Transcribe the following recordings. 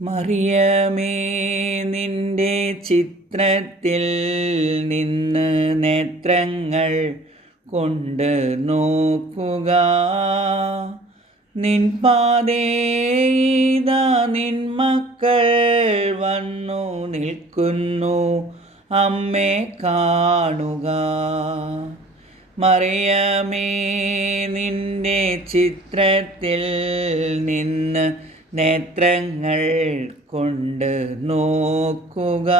മറിയമേ നിന്റെ ചിത്രത്തിൽ നിന്ന് നേത്രങ്ങൾ കൊണ്ട് നോക്കുക. നിൻ പാതേതാ നിൻ മക്കൾ വന്നു നിൽക്കുന്നു അമ്മേ കാണുക. മറിയമേ നിന്റെ ചിത്രത്തിൽ നിന്ന് നേത്രങ്ങൾ കൊണ്ട് നോക്കുക.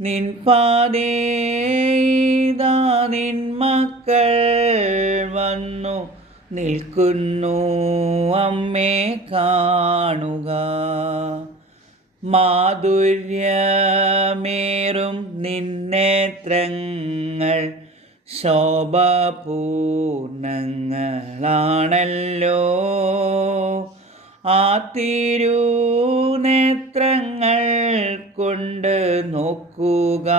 നിൻ പാതേതാ നിൻ മക്കൾ വന്നു നിൽക്കുന്നു. അമ്മേ കാണുക. മാധുര്യമേറും നിന്നേത്രങ്ങൾ ശോഭപൂർണങ്ങളാണല്ലോ. ആ തിരുനേത്രങ്ങൾ കൊണ്ട് നോക്കുക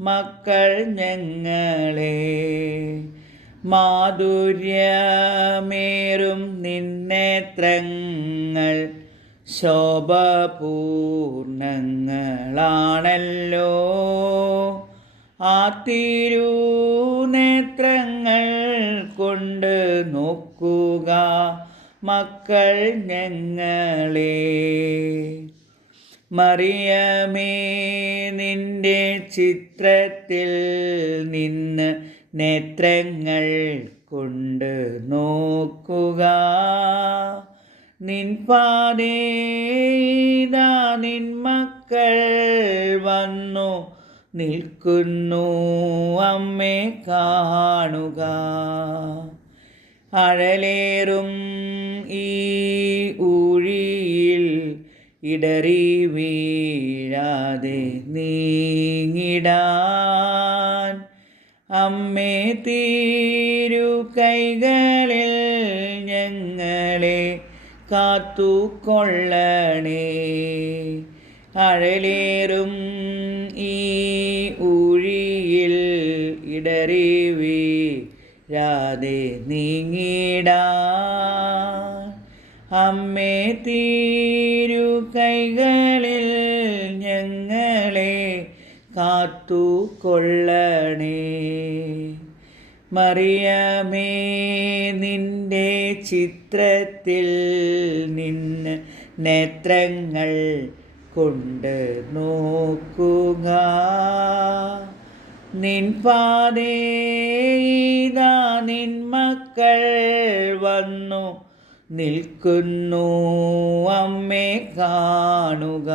മക്കൾ ഞങ്ങളെ. മാധുര്യമേറും നിന്നേത്രങ്ങൾ ശോഭപൂർണങ്ങളാണല്ലോ. ആ തിരുനേത്രങ്ങൾ കൊണ്ട് നോക്കുക മക്കൾ ഞങ്ങളെ. മറിയമേ നിന്റെ ചിത്രത്തിൽ നിന്ന് നേത്രങ്ങൾ കൊണ്ട് നോക്കുക. നിൻപാതേ നിൻ മക്കൾ വന്നു നിൽക്കുന്നു അമ്മേ കാണുക. അഴലേറും ഈ ഊഴിയിൽ ഇടറി വീഴാതെ നീങ്ങിടാൻ. അമ്മേ തീരു കൈകളിൽ ഞങ്ങളെ കാത്തുകൊള്ളണേ. അഴലേറും ഈ ഇടറി രാതെ നീങ്ങിടാ. അമ്മേ തീരു കൈകളിൽ ഞങ്ങളെ കാത്തു കൊള്ളണേ മറിയമേ നിന്റെ ചിത്രത്തിൽ നിന്ന് നേത്രങ്ങൾ കൊണ്ട് നോക്കുക. നിൻ നിൻമക്കൾ നിൻ മക്കൾ വന്നു. നിൽക്കുന്നു അമ്മേ കാണുക.